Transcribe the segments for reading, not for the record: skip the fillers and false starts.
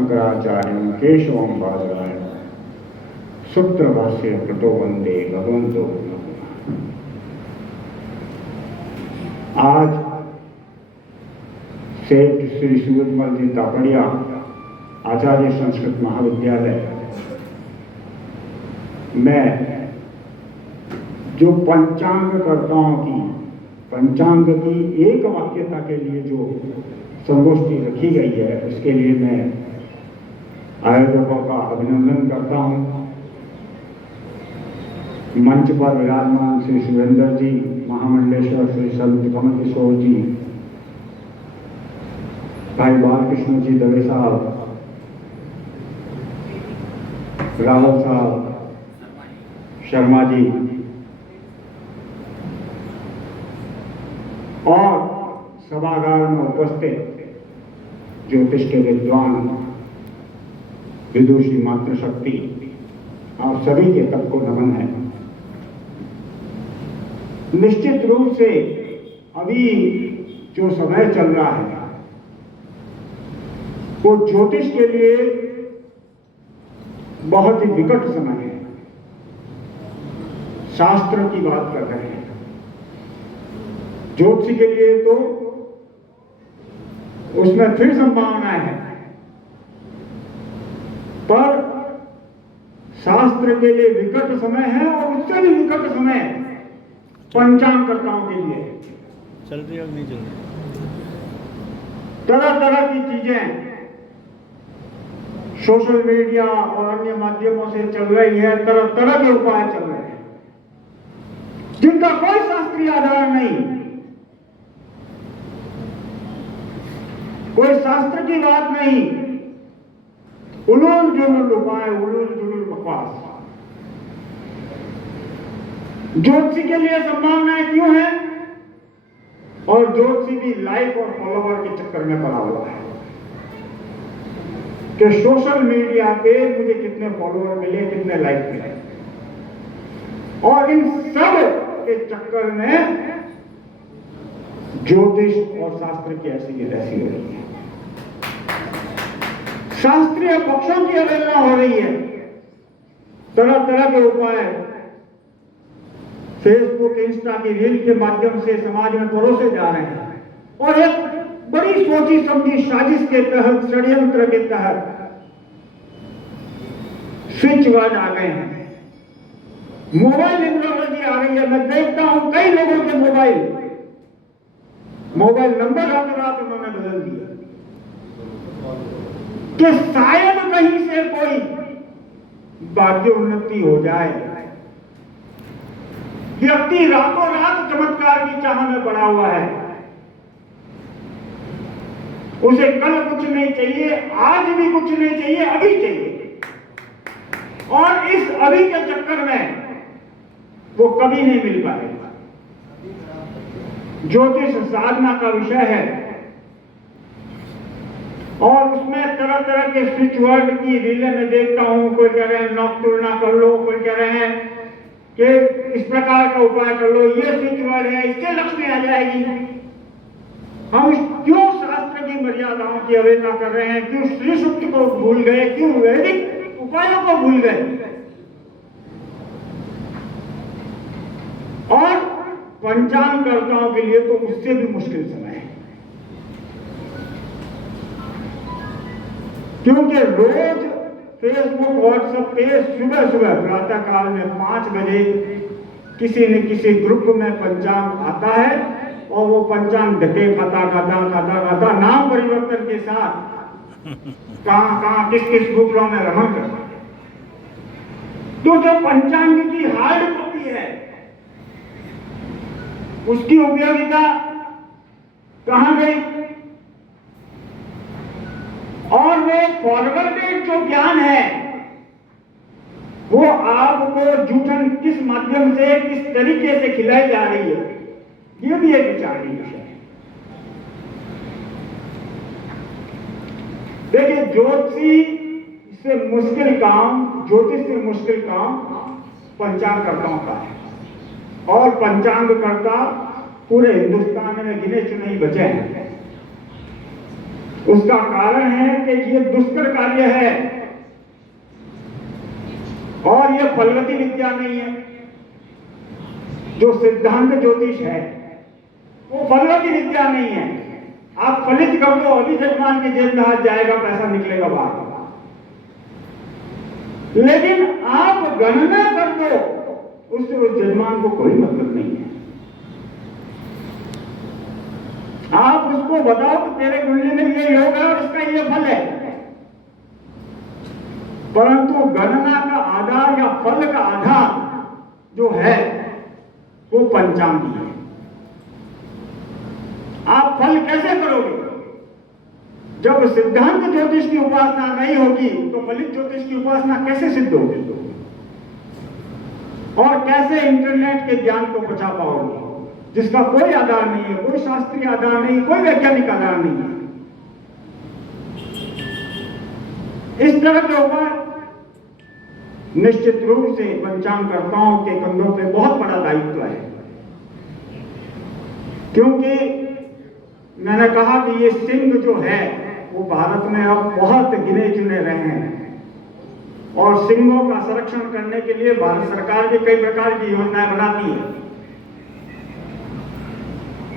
शंकराचार्य केशवम बादराय सूत्र भाष्य कृतो वंदे भगवंतो। आज सेठ श्री सूरजमल जी तापड़िया आचार्य संस्कृत महाविद्यालय में जो पंचांग की एक वाक्यता के लिए जो संगोष्ठी रखी गई है, उसके लिए मैं आयोजकों का अभिनंदन करता हूं। मंच पर विराजमान श्री सुरेंद्र जी, महामंडलेश्वर श्री संत कमल किशोर जी, भाई बालकृष्ण जी दवे साहब, रावत साहब, शर्मा जी और सभागार में उपस्थित ज्योतिष के विद्वान विदुषी मातृशक्ति, आप सभी के तब को नमन है। निश्चित रूप से अभी जो समय चल रहा है वो ज्योतिष के लिए बहुत ही विकट समय है। शास्त्र की बात कर रहे हैं, ज्योतिष के लिए तो उसमें फिर संभावना है, पर शास्त्र के लिए विकट समय है और उससे भी विकट समय पंचांगकर्ताओं के लिए। चल रही है नहीं चल रही? तरह तरह की चीजें सोशल मीडिया और अन्य माध्यमों से चल रही है, तरह तरह के उपाय चल रहे हैं जिनका कोई शास्त्रीय आधार नहीं, कोई शास्त्र की बात नहीं, उलूल जुलूल उपाय, उलूल जुलूल बकवास। ज्योतिषी के लिए संभावनाएं क्यों है? और ज्योतिषी भी लाइक और फॉलोवर के चक्कर में पड़ा हुआ है कि सोशल मीडिया पे मुझे कितने फॉलोवर मिले, कितने लाइक मिले, और इन सब के चक्कर में ज्योतिष और शास्त्र की ऐसी की तैसी हो रही है। शास्त्रीय पक्षों की अवहेलना हो रही है। तरह तरह के उपाय फेसबुक, इंस्टा की रील के माध्यम से समाज में परोसे जा रहे हैं और एक बड़ी सोची समझी साजिश के तहत, षड्यंत्र के तहत स्विच वर्ड आ गए हैं। मोबाइल टेक्नोलॉजी आ रही है। मैं देखता हूं कई लोगों के मोबाइल नंबर रात उन्होंने बदल दिया कि शायद कहीं से कोई भाग्य उन्नति हो जाए। व्यक्ति रातों रात चमत्कार की चाह में पड़ा हुआ है। उसे कल कुछ नहीं चाहिए, आज भी कुछ नहीं चाहिए, अभी चाहिए, और इस अभी के चक्कर में वो कभी नहीं मिल पाएगा। ज्योतिष साधना का विषय है और उसमें तरह तरह के स्विच वर्ड की रीलें में देखता हूं। कोई कह रहे हैं नॉकटुर्ना कर लो, कोई कह रहे हैं कि इस प्रकार का उपाय कर लो, ये स्विच वर्ड है, इससे लक्ष्मी आ जाएगी। हम क्यों शास्त्र की मर्यादाओं की अवहेलना कर रहे हैं? क्यों श्री सूक्त को भूल गए? क्यों वैदिक उपायों को भूल गए? और पंचांगकर्ताओं के लिए तो उससे भी मुश्किल समय है, क्योंकि रोज फेसबुक, व्हाट्सएप पे सुबह सुबह प्रातः काल में 5 बजे किसी न किसी ग्रुप में पंचांग आता है और वो पंचांग धके खाता नाम परिवर्तन के साथ कहां किस किस ग्रुपों में रमन करता। तो जो पंचांग की हार्ड कॉपी है उसकी उपयोगिता कहां गई? और वो फॉरवर्डेड जो ज्ञान है वो आपको जूठन किस माध्यम से, किस तरीके से खिलाई जा रही है, ये भी एक विचारणीय विषय है। देखिए, ज्योतिष से मुश्किल काम पंचांगकर्ताओं का है, और पंचांगकर्ता पूरे हिंदुस्तान में गिने चुने ही बचे हैं। उसका कारण है कि ये दुष्कर कार्य है और ये फलवती विद्या नहीं है। जो सिद्धांत ज्योतिष है वो फलवती विद्या नहीं है। आप फलित कर दो, अभी जजमान के जेब में हाथ जाएगा, पैसा निकलेगा बाहर। लेकिन आप गणना कर दो, उससे उस जजमान को कोई मतलब नहीं है। आप उसको बताओ कि तेरे कुंडली में ये योग है और इसका ये फल है, परंतु गणना का आधार या फल का आधार जो है वो पंचांग है। आप फल कैसे करोगे? जब सिद्धांत ज्योतिष की उपासना नहीं होगी तो फलित ज्योतिष की उपासना कैसे सिद्ध होगी? और कैसे इंटरनेट के ज्ञान को बचा पाओगे जिसका कोई आधार नहीं है, कोई शास्त्रीय आधार नहीं, कोई वैज्ञानिक आधार नहीं है? इस तरह के उपाय निश्चित रूप से पंचांगकर्ताओं के कंधों पे बहुत बड़ा दायित्व है, क्योंकि मैंने कहा कि ये सिंह जो है वो भारत में अब बहुत गिने चुने रहे हैं और सिंहों का संरक्षण करने के लिए भारत सरकार भी कई प्रकार की योजनाएं बनाती है।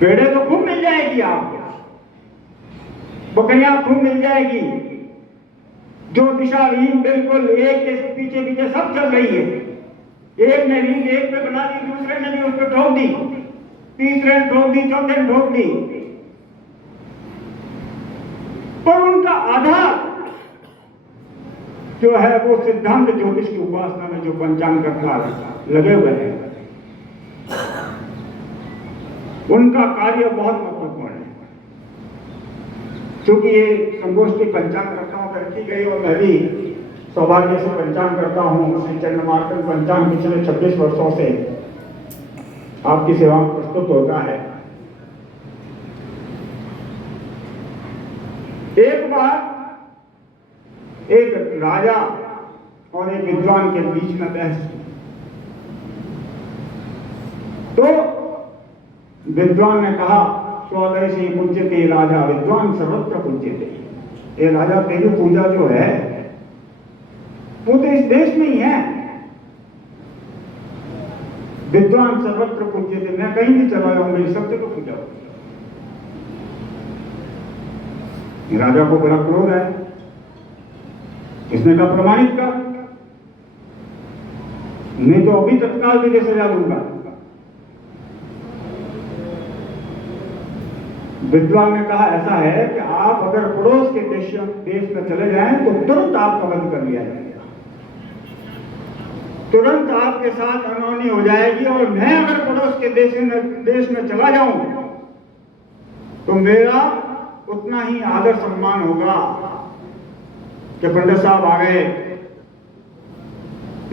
भेड़े तो खूब मिल जाएगी आपको, बकरियां खूब मिल जाएगी, जो दिशाहीन बिल्कुल एक के पीछे पीछे सब चल रही है। एक ने रीढ़ एक पे बना दी, दूसरे ने भी उस पर ठोक दी, तीसरे ने ठोक दी, चौथे ने ठोक दी, पर उनका आधार जो है वो सिद्धांत ज्योतिष की उपासना में जो पंचांग करता लगे हुए हैं, उनका कार्य बहुत महत्वपूर्ण है। क्योंकि ये संगोष्ठी पंचांगकर्ताओं पर रखी गई और मैं भी सौभाग्य से पंचांग करता हूँ। श्री चंद्रमार्कन पंचांग पिछले 26 वर्षों से आपकी सेवा में प्रस्तुत होता है। एक बार एक राजा और एक विद्वान के बीच में बहस, तो विद्वान ने कहा स्वदेशी पूज्यते राजा विद्वान सर्वत्र पूज्यते। ये राजा तेरी पूजा जो है वो तो इस देश में ही है। विद्वान सर्वत्र पूज्यते, मैं कहीं भी चला जाऊंगा इस सबसे तो पूजा होगी। राजा को बड़ा क्रोध है, इसने कहा प्रमाणित कर, नहीं तो अभी तत्काल तुझे सजा दूंगा। विद्वान ने कहा ऐसा है कि आप अगर पड़ोस के देश में चले जाएं तो तुरंत आपका वध कर लिया जाएगा, तुरंत आपके साथ अनहोनी हो जाएगी। और मैं अगर पड़ोस के देश में चला जाऊं तो मेरा उतना ही आदर सम्मान होगा कि पंडित साहब आ गए,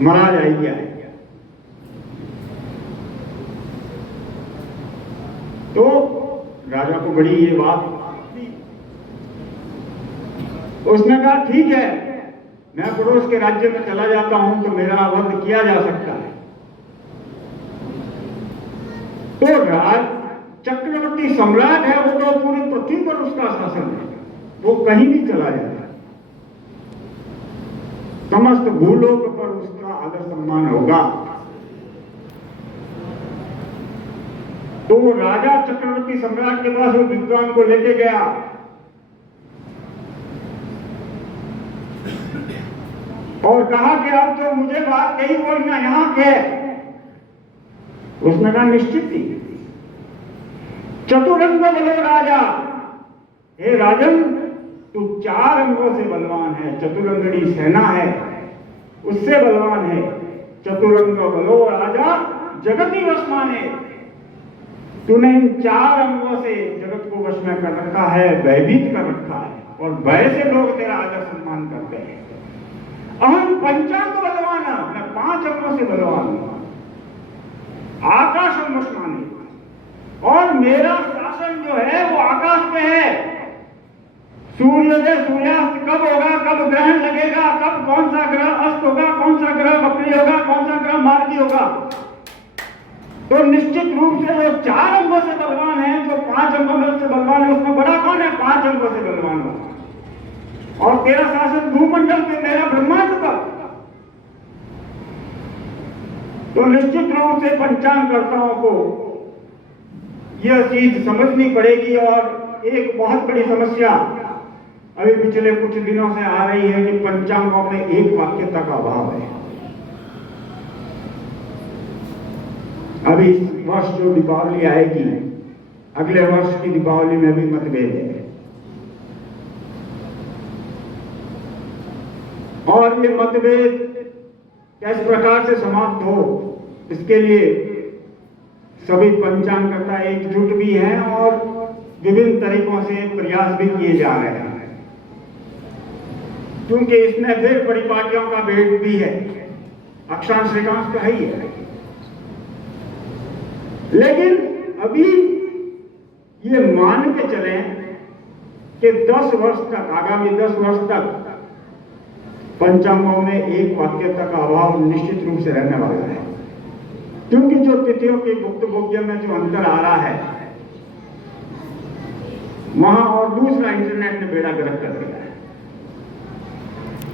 महाराज आई गया। तो राजा को बड़ी ये बात, उसने कहा ठीक है, मैं पड़ोस के राज्य में चला जाता हूं तो मेरा वध किया जा सकता है। तो राज चक्रवर्ती सम्राट है, वो तो पूरी पृथ्वी पर उसका शासन है, वो कहीं भी चला जाता है, समस्त भूलोक पर उसका आदर सम्मान होगा। तो वो राजा चक्रवर्ती सम्राट के पास वो विद्वान को लेके गया और कहा कि अब जो मुझे बात कही वो यहाँ के। उसने कहा निश्चित ही, चतुरंग बलो राजा, हे राजन तू 4 अंगों से बलवान है, चतुरंगनी सेना है उससे बलवान है। चतुरंग बलो राजा जगती वशमान है, तूने इन 4 अंगों से जगत को वश में कर रखा है, भयभीत कर रखा है, और भय से लोग तेरा आदर सम्मान करते हैं। अहम पंचांग बलवान, मैं 5 अंगों से बलवान हूं, आकाशम वशमान है, और मेरा शासन जो है वो आकाश पे है। सूर्योदय सूर्यास्त कब होगा, कब ग्रहण लगेगा, कब कौन सा ग्रह अस्त होगा, कौन सा ग्रह वक्री होगा, कौन सा ग्रह मार्गी होगा। तो निश्चित रूप से वो 4 अंगों से बलवान है जो 5 अंकों में उससे बलवान है, उसमें बड़ा कौन है? 5 अंकों से बलवान हो। और तेरा शासन भूमंडल में, मेरा ब्रह्मांड पर। तो निश्चित रूप से पंचांगकर्ताओं को यह चीज समझनी पड़ेगी। और एक बहुत बड़ी समस्या अभी पिछले कुछ दिनों से आ रही है कि पंचांगों में एक वाक्यता का अभाव है। अभी इस वर्ष जो दीपावली आएगी, अगले वर्ष की दीपावली में भी मतभेद है। और ये मतभेद किस प्रकार से समाप्त हो, इसके लिए सभी पंचांगकर्ता एकजुट भी हैं और विभिन्न तरीकों से प्रयास भी किए जा रहे हैं, क्योंकि इसमें फिर परिपाटियों का भेद भी है। अक्षांश रेखांश तो है ही है, लेकिन अभी ये मान के चलें कि 10 वर्ष तक, आगामी 10 वर्ष तक पंचांगों में एक वाक्यता का अभाव निश्चित रूप से रहने वाला है। क्योंकि जो तिथियों के गुप्त भोग्य में जो अंतर आ रहा है वहां, और दूसरा इंटरनेट ने बेड़ा गर्क कर दिया है।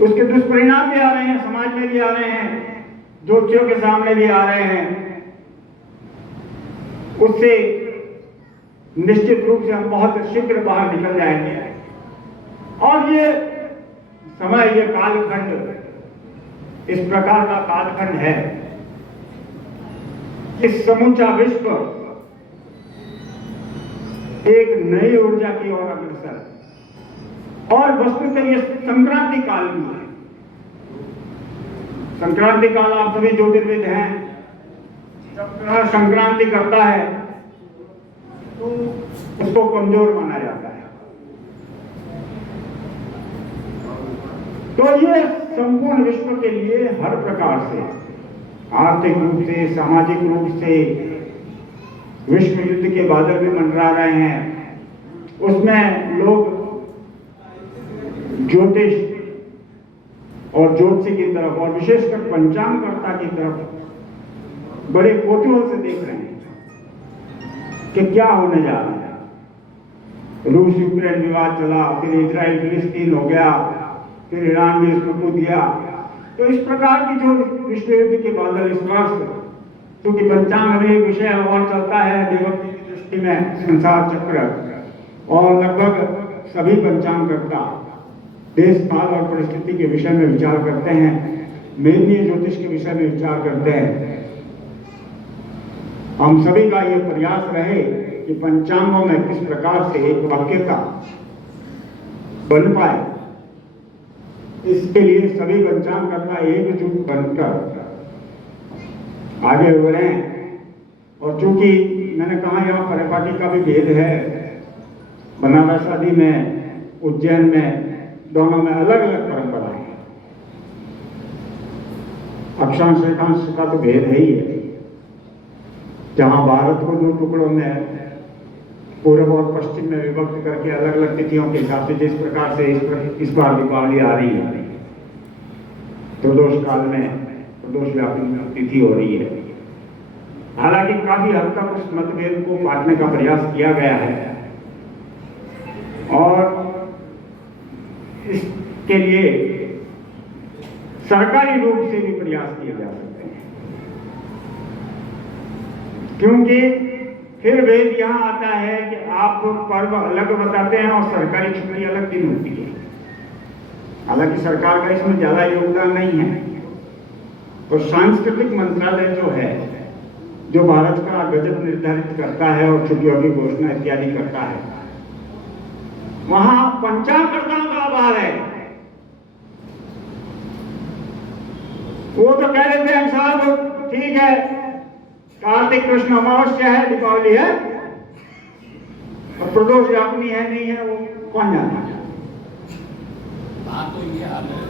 उसके दुष्परिणाम भी आ रहे हैं, समाज में भी आ रहे हैं, ज्योतिषियों के सामने भी आ रहे हैं। उससे निश्चित रूप से हम बहुत शीघ्र बाहर निकल जाएंगे। और ये समय, ये कालखंड इस प्रकार का कालखंड है कि समूचा विश्व एक नई ऊर्जा की ओर अग्रसर है। और वस्तुतः ये संक्रांति काल भी है। संक्रांति काल, आप सभी ज्योतिर्विद हैं, जब संक्रांति करता है तो उसको कमजोर माना जाता है। तो ये संपूर्ण विश्व के लिए हर प्रकार से, आर्थिक रूप से, सामाजिक रूप से विश्व युद्ध के बादल भी मंडरा रहे हैं। उसमें लोग ज्योतिष और ज्योतिषी की तरफ, और विशेषकर पंचांगकर्ता की तरफ बड़े कौतूहल से देख रहे हैं कि क्या होने जा रहा है। रूस यूक्रेन विवाद चला, फिर इजराइल फिलिस्तीन हो गया, फिर ईरान ने इसको दिया। तो इस प्रकार की जो विश्व युद्ध के बादल इस वर्ष, क्योंकि पंचांग में एक विषय और चलता है देवत्व की दृष्टि में, संसार चक्र, और लगभग सभी पंचांगकर्ता देश काल और परिस्थिति के विषय में विचार करते हैं, मेलनीय ज्योतिष के विषय में विचार करते हैं। हम सभी का यह प्रयास रहे कि पंचांगों में किस प्रकार से एक वाक्यता बन पाए। इसके लिए सभी पंचांगकर्ता एकजुट बनकर आगे बढ़े। और चूंकि मैंने कहा यहाँ परिपाटी का भी भेद है, बनारस आदि में, उज्जैन में, दोनों में अलग अलग परंपरा है। अक्षांश रेखांश का तो भेद है ही है। जहां भारत को 2 टुकड़ों में, पूर्व और पश्चिम में विभक्त करके अलग अलग तिथियों के हिसाब से, जिस प्रकार से इस बार दीपावली आ रही है, प्रदोष काल में प्रदोष व्यापी तिथि हो रही है। हालांकि काफी हद तक उस मतभेद को काटने का प्रयास किया गया है और इसके लिए सरकारी रूप से भी प्रयास किए जा सकते हैं, क्योंकि फिर भेद यहाँ आता है कि आप पर्व अलग बताते हैं और सरकारी छुट्टी अलग दिन होती है। हालांकि सरकार का इसमें ज्यादा योगदान नहीं है, और सांस्कृतिक मंत्रालय जो है, जो भारत का बजट निर्धारित करता है और छुट्टियों की घोषणा इत्यादि करता है, वहां पंचांगकर्ताओं का अभाव है। वो तो कह देते हैं साहब ठीक है, कार्तिक कृष्ण अमावस्या है, दीपावली है, और प्रदोष व्यापनी है नहीं है, वो कौन जाना है। बात तो ये हाल है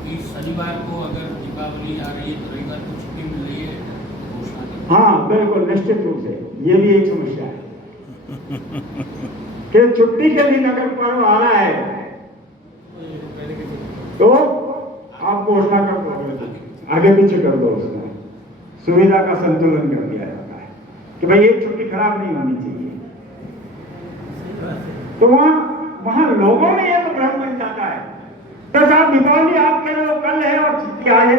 कि शनिवार को अगर दीपावली आ रही है तो रविवार को छुट्टी मिल रही है। हाँ बिल्कुल, निश्चित रूप से ये भी एक समस्या है कि छुट्टी के दिन अगर पर्व आ रहा है तो आप घोषणा कर दो, आगे पीछे कर दो, उसमें सुविधा का संतुलन कर दिया जाता है कि भाई एक छुट्टी खराब नहीं होनी चाहिए। तो वहाँ लोगों में एक भ्रम बन जाता है। तो साहब दीपावली आप कह रहे हो कल है और छुट्टी आज है,